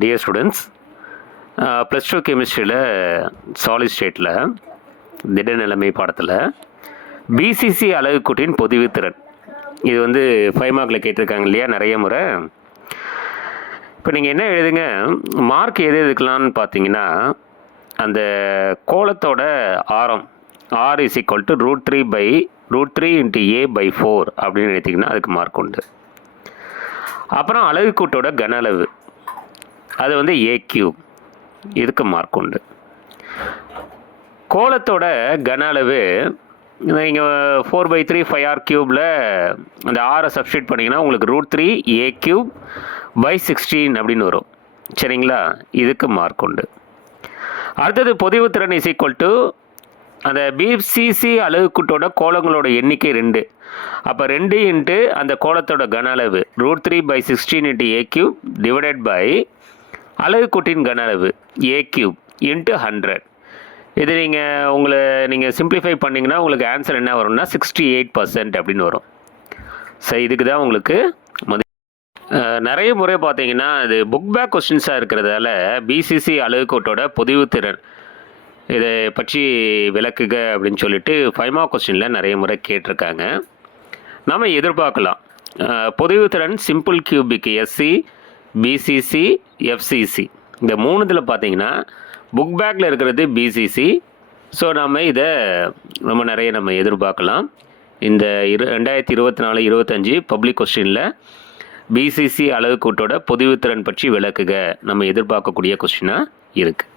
Dear students, plus two கெமிஸ்ட்ரியில் solid ஸ்டேட்டில் திடநிலைமை பாடத்தில் பிசிசி அலகுக்கூட்டின் பொதுவித்திறன் இது வந்து 5 மார்க்கில் கேட்டிருக்காங்க இல்லையா, நிறைய முறை. இப்போ நீங்கள் என்ன எழுதுங்க, மார்க் எது எதுக்கலான்னு பார்த்தீங்கன்னா, அந்த கோலத்தோட ஆரம் r is equal to √3 into a/4 அப்படின்னு எடுத்திங்கன்னா அதுக்கு மார்க் உண்டு. அப்புறம் அலகுக்கூட்டோட கன அளவு அது வந்து a³ இதுக்கு மார்க் உண்டு. கோலத்தோட கன அளவு நீங்கள் 4/3 5r³ அந்த ஆரை சப்ஸ்டியூட் பண்ணிங்கன்னா உங்களுக்கு √3 a³/16 அப்படின்னு வரும். சரிங்களா, இதுக்கு மார்க் உண்டு. அடுத்தது பொதுவுத்திறன் இஸ் ஈக்குவல் டு அந்த பிசிசி அலகுக்கூட்டோட கோலங்களோட எண்ணிக்கை 2. அப்போ 2 இன்ட்டு அந்த கோலத்தோட கன அளவு √3/16 into a³ டிவைடட் பை அலகுக்கூட்டின் கன அளவு a³ இன்ட்டு 100. இது நீங்கள் சிம்பிளிஃபை பண்ணிங்கன்னா உங்களுக்கு ஆன்சர் என்ன வரும்னா 68% அப்படின்னு வரும். ஸோ இதுக்கு தான் உங்களுக்கு நிறைய முறை பார்த்தீங்கன்னா இது புக் பேக் கொஸ்டின்ஸாக இருக்கிறதால பிசிசி அலகுக்கூட்டோட பொதுவுத்திறன் இதை பற்றி விளக்குக அப்படின்னு சொல்லிட்டு 5 மார்க் கொஸ்டினில் நிறைய முறை கேட்டிருக்காங்க. நம்ம எதிர்பார்க்கலாம் பொதுவுத்திறன் simple cubic SC, BCC, FCC இந்த 3 பார்த்தீங்கன்னா புக் பேக்கில் இருக்கிறது பிசிசி. ஸோ நம்ம இதை ரொம்ப நிறைய நம்ம எதிர்பார்க்கலாம். இந்த 2024-25 பப்ளிக் கொஸ்டினில் பிசிசி அலகுக்கூட்டோட பொதுவுத்திறன் பற்றி விளக்குக நம்ம எதிர்பார்க்கக்கூடிய கொஸ்டினாக இருக்குது.